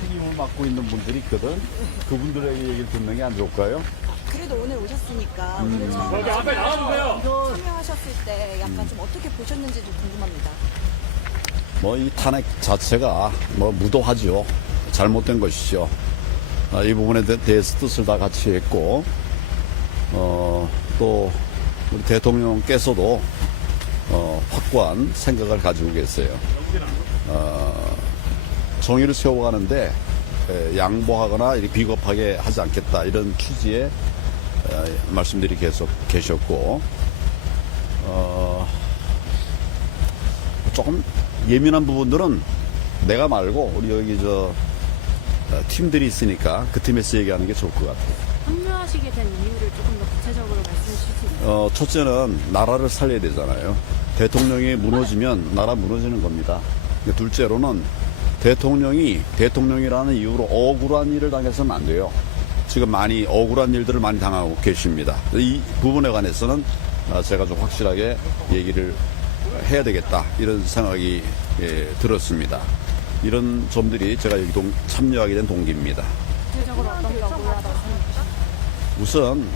책임을 맡고 있는 분들이 있거든. 그분들에게 얘기를 듣는 게 안 좋을까요? 그래도 오늘 오셨으니까 오늘 처음 참여하셨을 때 약간 좀 어떻게 보셨는지 좀 궁금합니다. 뭐 이 탄핵 자체가 뭐 무도하죠. 잘못된 것이죠. 이 부분에 대해서 뜻을 다 같이 했고, 또 우리 대통령께서도 확고한 생각을 가지고 계세요. 정의를 세워가는데 양보하거나 이렇게 비겁하게 하지 않겠다, 이런 취지의 말씀들이 계속 계셨고, 조금 예민한 부분들은 내가 말고 우리 여기 팀들이 있으니까 그 팀에서 얘기하는 게 좋을 것 같아요. 합류하시게 된 이유를 조금 더 구체적으로 말씀해 주실 수 있나요? 첫째는 나라를 살려야 되잖아요. 대통령이 무너지면 나라 무너지는 겁니다. 둘째로는 대통령이 대통령이라는 이유로 억울한 일을 당해서는 안 돼요. 지금 많이 억울한 일들을 많이 당하고 계십니다. 이 부분에 관해서는 제가 좀 확실하게 얘기를 해야 되겠다, 이런 생각이 들었습니다. 이런 점들이 제가 여기 참여하게 된 동기입니다. 구체적으로 어떤 게 억울하다고 생각하세요? 우선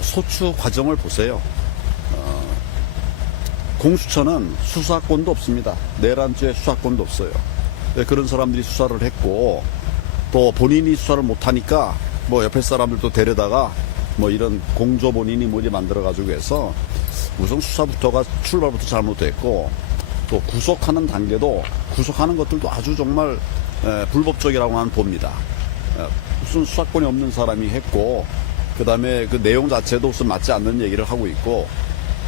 소추 과정을 보세요. 공수처는 수사권도 없습니다. 내란죄 수사권도 없어요. 그런 사람들이 수사를 했고, 또 본인이 수사를 못하니까 뭐 옆에 사람들도 데려다가 뭐 이런 공조 본인이 뭐지 만들어가지고 해서 우선 수사부터가 출발부터 잘못됐고, 또 구속하는 단계도 구속하는 것들도 아주 정말 불법적이라고 나는 봅니다. 무슨 수사권이 없는 사람이 했고, 그 다음에 그 내용 자체도 우선 맞지 않는 얘기를 하고 있고,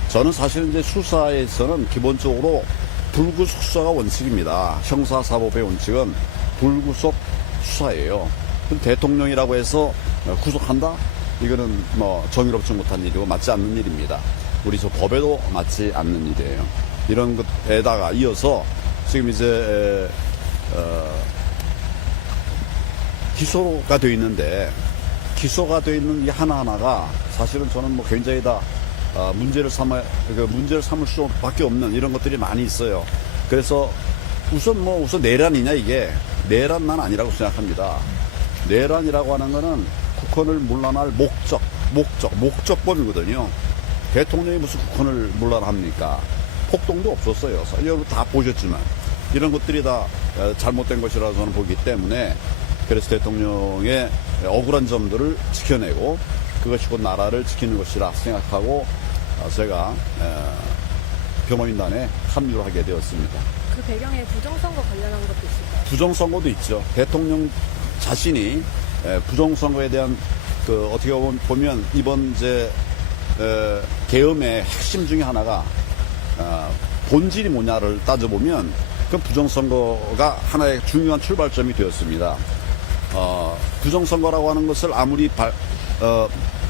저는 사실 이제 수사에서는 기본적으로 불구속 수사가 원칙입니다. 형사사법의 원칙은 불구속 수사예요. 대통령이라고 해서 구속한다? 이거는 뭐 정의롭지 못한 일이고 맞지 않는 일입니다. 우리 저 법에도 맞지 않는 일이에요. 이런 것에다가 이어서 지금 이제 기소가 돼 있는데, 기소가 돼 있는 이 하나하나가 사실은 저는 뭐 굉장히 다 문제를 삼을 수밖에 없는 이런 것들이 많이 있어요. 그래서 우선 내란이냐, 이게 내란만 아니라고 생각합니다. 내란이라고 하는 거는 국헌을 문란할 목적범이거든요. 대통령이 무슨 국헌을 문란합니까? 폭동도 없었어요. 여러분 다 보셨지만 이런 것들이 다 잘못된 것이라고 저는 보기 때문에, 그래서 대통령의 억울한 점들을 지켜내고 그것이 곧 나라를 지키는 것이라 생각하고 제가 변호인단에 합류를 하게 되었습니다. 그 배경에 부정선거 관련한 것도 있을까요? 부정선거도 있죠. 대통령 자신이 부정선거에 대한 어떻게 보면 이번 이제 계엄의 핵심 중에 하나가 본질이 뭐냐를 따져보면 그 부정선거가 하나의 중요한 출발점이 되었습니다. 부정선거라고 하는 것을 아무리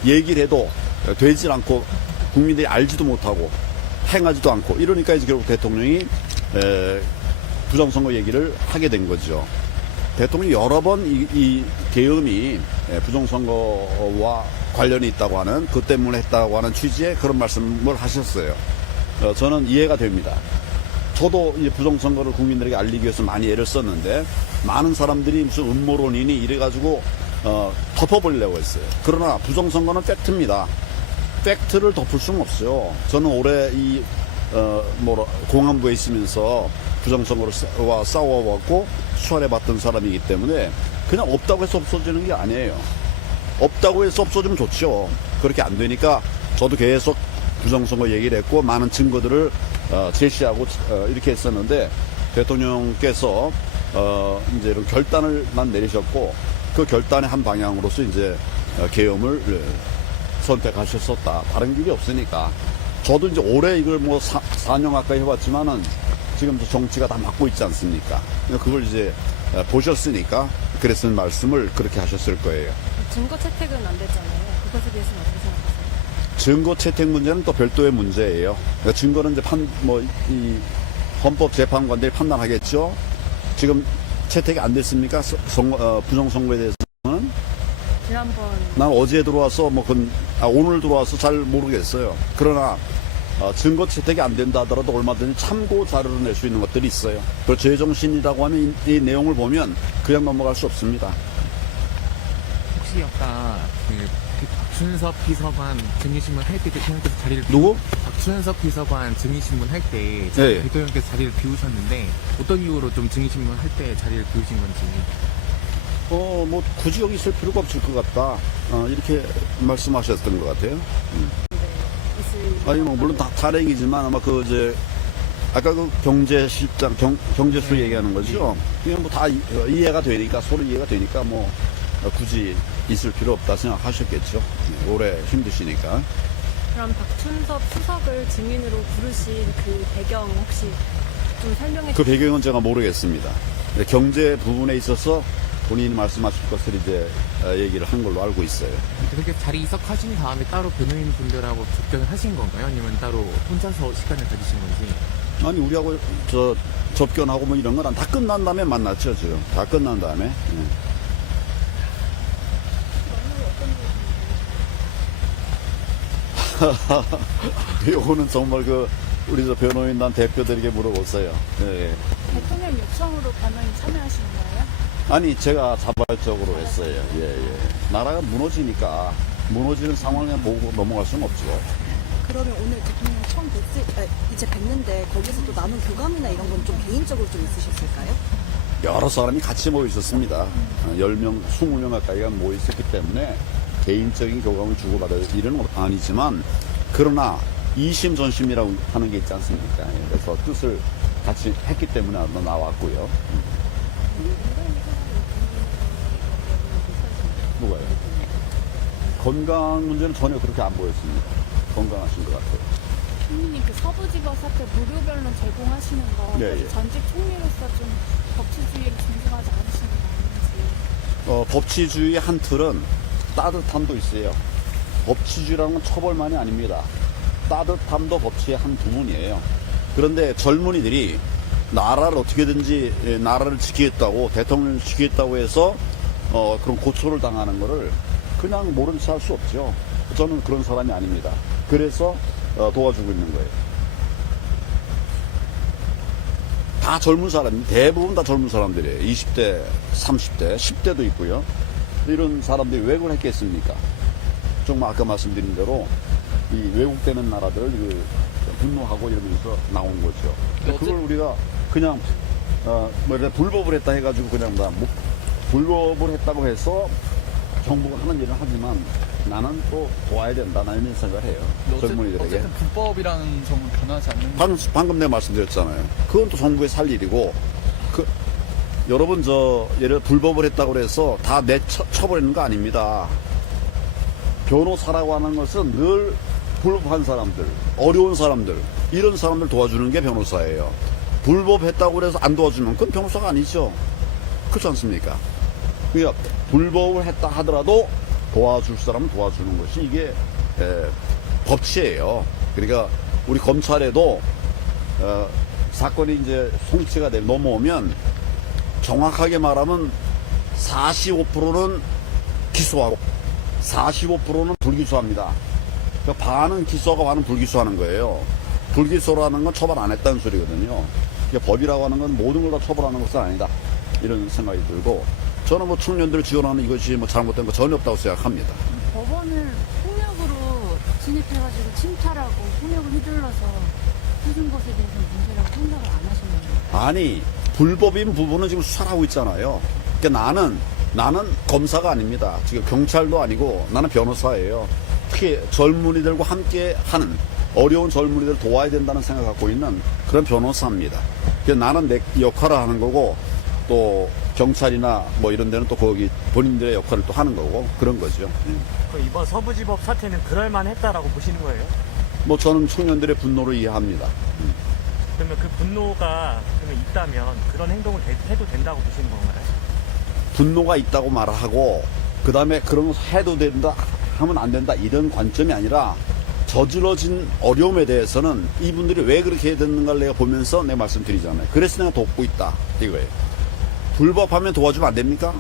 얘기를 해도 되질 않고 국민들이 알지도 못하고 행하지도 않고 이러니까 이제 결국 대통령이 부정선거 얘기를 하게 된 거죠. 대통령이 여러 번 이 계엄이 부정선거와 관련이 있다고 하는, 그 때문에 했다고 하는 취지의 그런 말씀을 하셨어요. 저는 이해가 됩니다. 저도 이 부정선거를 국민들에게 알리기 위해서 많이 애를 썼는데, 많은 사람들이 무슨 음모론이니 이래가지고 덮어버리려고 했어요. 그러나 부정선거는 팩트입니다. 팩트를 덮을 수는 없어요. 저는 올해 공안부에 있으면서 부정선거와 싸워왔고 수사해봤던 사람이기 때문에 그냥 없다고 해서 없어지는 게 아니에요. 없다고 해서 없어지면 좋죠. 그렇게 안 되니까 저도 계속 부정선거 얘기를 했고 많은 증거들을 제시하고 이렇게 했었는데, 대통령께서 이제 이런 결단을만 내리셨고, 그 결단의 한 방향으로서 이제 계엄을 선택하셨었다. 다른 길이 없으니까. 저도 이제 올해 이걸 뭐 4년 가까이 해봤지만은 지금 정치가 다 맡고 있지 않습니까? 그걸 이제 보셨으니까 그랬을 말씀을 그렇게 하셨을 거예요. 증거 채택은 안 됐잖아요. 그것에 대해서는 어떻게 생각하세요? 증거 채택 문제는 또 별도의 문제예요. 그러니까 증거는 이제 이 헌법재판관들이 판단하겠죠. 지금 채택이 안 됐습니까? 부정선거에 대해서는? 지난번 난 어제 들어와서 오늘 들어와서 잘 모르겠어요. 그러나 증거 채택이 안 된다 하더라도 얼마든지 참고 자료를 낼 수 있는 것들이 있어요. 그 제정신이라고 하면 이 내용을 보면 그냥 넘어갈 수 없습니다. 혹시 아까 그 박춘섭 비서관 증인신문 할 때 대통령께서 자리를 누구? 박춘섭 비서관 증인신문 할 때 네. 대통령께서 자리를 비우셨는데 어떤 이유로 좀 증인신문 할 때 자리를 비우신 건지. 뭐 굳이 여기 있을 필요가 없을 것 같다. 이렇게 말씀하셨던 것 같아요. 아니 뭐 물론 다행이지만 아마 아까 그 경제실장 경제수 얘기하는 거죠. 그냥 뭐 다 이해가 되니까 서로 이해가 되니까 뭐 굳이 있을 필요 없다 생각하셨겠죠. 오래 힘드시니까. 그럼 박춘섭 수석을 증인으로 부르신 그 배경 혹시 좀 설명해 그 배경은 제가 모르겠습니다. 경제 부분에 있어서 본인이 말씀하실 것을 이제 얘기를 한 걸로 알고 있어요. 그렇게 자리 이석하신 다음에 따로 변호인 분들하고 접견을 하신 건가요? 아니면 따로 혼자서 시간을 가지신 건지? 아니 우리하고 접견하고 뭐 이런 건 다 끝난 다음에 만났죠 지금. 다 끝난 다음에. 요거는 정말 우리 변호인단 대표들에게 물어보세요. 예. 대통령 요청으로 변호인 참여하시는 거예요? 아니 제가 자발적으로 했어요. 예. 나라가 무너지니까 무너지는 상황을 보고 넘어갈 수는 없죠. 그러면 오늘 대통령 처음 이제 뵀는데 거기서 또 나눈 교감이나 이런 건 좀 개인적으로 좀 있으셨을까요? 여러 사람이 같이 모여 있었습니다. 10명, 20명 가까이가 모여 있었기 때문에 개인적인 교감을 주고받을 일은 아니지만 그러나 이심 전심이라고 하는 게 있지 않습니까? 그래서 뜻을 같이 했기 때문에 나왔고요. 누가요? 건강 문제는 전혀 그렇게 안 보였습니다. 건강하신 것 같아요. 총리님 그 서부지법 사태 무료 변론 제공하시는 거 예, 예. 전직 총리로서 좀 법치주의를 존중하지 않으시는 거 아닌지. 법치주의의 한 틀은 따뜻함도 있어요. 법치주의라는 건 처벌만이 아닙니다. 따뜻함도 법치의 한 부분이에요. 그런데 젊은이들이 나라를 어떻게든지 나라를 지키겠다고 대통령을 지키겠다고 해서 그런 고초를 당하는 거를 그냥 모른 체 할 수 없죠. 저는 그런 사람이 아닙니다. 그래서 도와주고 있는 거예요. 다 젊은 사람이 대부분 다 젊은 사람들이에요. 20대, 30대, 10대도 있고요. 이런 사람들이 왜 그걸 했겠습니까? 좀 아까 말씀드린 대로 이 왜곡되는 나라들을 분노하고 이러면서 나온 거죠. 근데 그걸 우리가 그냥 불법을 했다 해가지고 그냥 불법을 했다고 해서 정부가 하는 일을 하지만 나는 또 도와야 된다. 나는 이런 생각을 해요. 젊은이들에게. 어쨌든 불법이라는 점은 변하지 않는. 방금 내가 말씀드렸잖아요. 그건 또 정부의 살 일이고, 여러분, 예를 들어 불법을 했다고 해서 다 처벌하는 거 아닙니다. 변호사라고 하는 것은 늘 불법한 사람들, 어려운 사람들, 이런 사람들 도와주는 게 변호사예요. 불법했다고 해서 안 도와주면 그건 변호사가 아니죠. 그렇지 않습니까? 그러니까 불법을 했다 하더라도 도와줄 사람은 도와주는 것이 이게 법치예요. 그러니까 우리 검찰에도 사건이 이제 송치가 넘어오면 정확하게 말하면 45%는 기소하고 45%는 불기소합니다. 그러니까 반은 기소하고 반은 불기소하는 거예요. 불기소라는 건 처벌 안 했다는 소리거든요. 그러니까 법이라고 하는 건 모든 걸 다 처벌하는 것은 아니다. 이런 생각이 들고 저는 뭐 청년들을 지원하는 이것이 뭐 잘못된 거 전혀 없다고 생각합니다. 법원을 폭력으로 진입해가지고 침탈하고 폭력을 휘둘러서 해준 것에 대해서 문제라고 생각을 안 하시는 거예요? 아니 불법인 부분은 지금 수사를 하고 있잖아요. 그러니까 나는 검사가 아닙니다. 지금 경찰도 아니고 나는 변호사예요. 특히 젊은이들과 함께 하는 어려운 젊은이들을 도와야 된다는 생각을 갖고 있는 그런 변호사입니다. 그러니까 나는 내 역할을 하는 거고 또 경찰이나 뭐 이런 데는 또 거기 본인들의 역할을 또 하는 거고 그런 거죠. 이번 서부지법 사태는 그럴만했다라고 보시는 거예요? 뭐 저는 청년들의 분노를 이해합니다. 그러면 그 분노가 그러면 있다면 그런 행동을 해도 된다고 보시는 건가요? 분노가 있다고 말하고 그 다음에 그런 거 해도 된다 하면 안 된다 이런 관점이 아니라 저질러진 어려움에 대해서는 이분들이 왜 그렇게 해야 되는가를 내가 보면서 내가 말씀드리잖아요. 그래서 내가 돕고 있다 이거예요. 불법하면 도와주면 안 됩니까?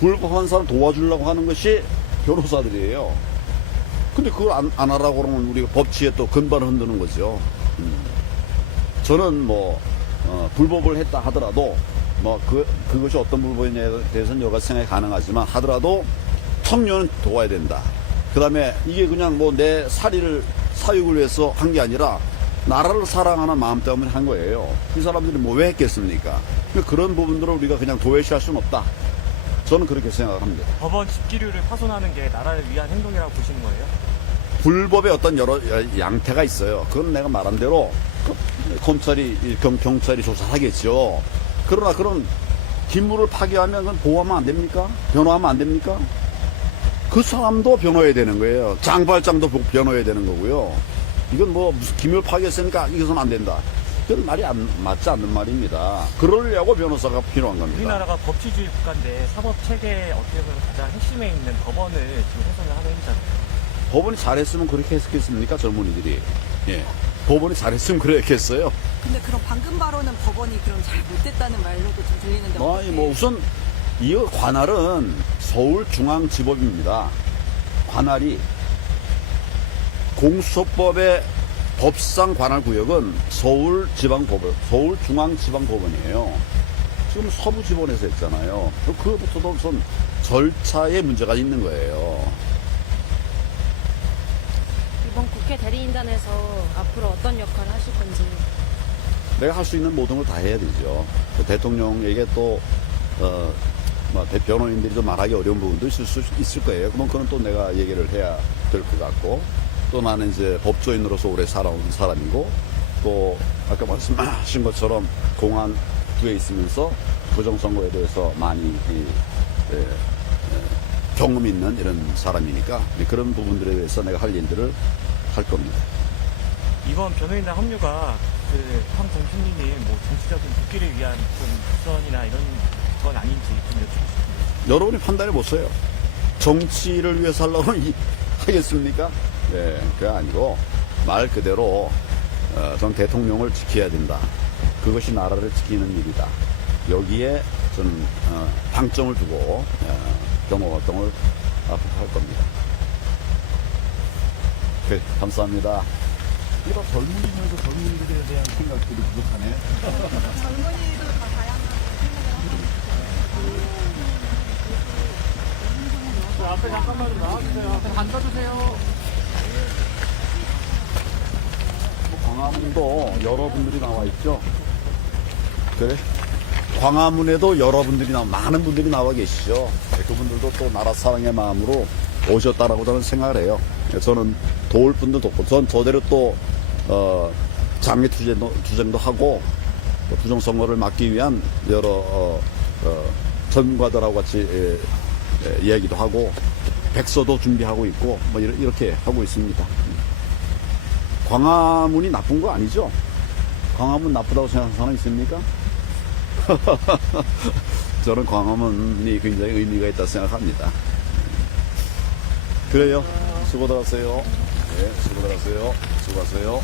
불법한 사람 도와주려고 하는 것이 변호사들이에요. 근데 그걸 안 하라고 그러면 우리가 법치에 또 근반을 흔드는 거죠. 저는 뭐, 불법을 했다 하더라도, 뭐, 그것이 어떤 불법이냐에 대해서는 여러 가지 생각이 가능하지만 하더라도 청년은 도와야 된다. 그 다음에 이게 그냥 뭐 내 사육을 위해서 한 게 아니라 나라를 사랑하는 마음 때문에 한 거예요. 이 사람들이 뭐 왜 했겠습니까? 그런 부분들을 우리가 그냥 도외시할 수는 없다. 저는 그렇게 생각을 합니다. 법원 집기류를 파손하는 게 나라를 위한 행동이라고 보시는 거예요? 불법의 어떤 여러 양태가 있어요. 그건 내가 말한 대로 검찰이, 경찰이 조사하겠죠. 그러나 그런 기물을 파괴하면 그건 보호하면 안 됩니까? 변호하면 안 됩니까? 그 사람도 변호해야 되는 거예요. 장발장도 변호해야 되는 거고요. 이건 뭐 무슨 기물 파괴했으니까 이것은 안 된다. 그건 말이 맞지 않는 말입니다. 그러려고 변호사가 필요한 겁니다. 우리나라가 법치주의 국가인데 사법 체계 어떻게 보면 가장 핵심에 있는 법원을 지금 훼손을 하는 행위잖아요. 법원이 잘했으면 그렇게 했겠습니까? 젊은이들이. 예. 법원이 잘했으면 그랬겠어요. 근데 그럼 방금 발언은 법원이 그럼 잘 못했다는 말로도 좀 들리는데 아니, 뭐 우선 이 관할은 서울중앙지법입니다. 관할이 공수처법의 법상 관할 구역은 서울중앙지방법원이에요. 지금 서부지법에서 했잖아요. 그것부터도 우선 절차에 문제가 있는 거예요. 이번 국회 대리인단에서 앞으로 어떤 역할을 하실 건지. 내가 할 수 있는 모든 걸 다 해야 되죠. 또 대통령에게 또, 변호인들이 좀 말하기 어려운 부분도 있을 거예요. 그럼 그건 또 내가 얘기를 해야 될 것 같고, 또 나는 이제 법조인으로서 오래 살아온 사람이고, 또 아까 말씀하신 것처럼 공안부에 있으면서 부정선거에 대해서 많이 경험 있는 이런 사람이니까 그런 부분들에 대해서 내가 할 일들을 할 겁니다. 이번 변호인단 합류가 황 정신님이 뭐 정치적인 복귀를 위한 좀 부선이나 이런 건 아닌지 좀 여쭙고 싶습니다. 여러분이 판단해 보세요. 정치를 위해서 하려고 하겠습니까? 네, 그게 아니고 말 그대로 전 대통령을 지켜야 된다. 그것이 나라를 지키는 일이다. 여기에 저는 방점을 두고 경호 활동을 앞으로 할 겁니다. 네, 감사합니다. 이거 젊은이면서 젊은이들에 대한 생각들이 부족하네. 젊은이도 다 다양한 앞에 잠깐만 좀 나와주세요. 앞에 앉아주세요. 광화문도 여러분들이 나와 있죠? 그래? 광화문에도 여러분들이 많은 분들이 나와 계시죠? 네, 그분들도 또 나라 사랑의 마음으로 오셨다라고 저는 생각을 해요. 저는 도울 분들도 없고, 전 저대로 또, 장외 투쟁도 하고, 부정선거를 막기 위한 여러, 전문가들하고 같이 이야기도 하고, 백서도 준비하고 있고, 뭐 이렇게 하고 있습니다. 광화문이 나쁜 거 아니죠? 광화문 나쁘다고 생각하는 사람 있습니까? 저는 광화문이 굉장히 의미가 있다고 생각합니다. 그래요. 수고들 하세요. 네, 수고들 하세요. 수고하세요.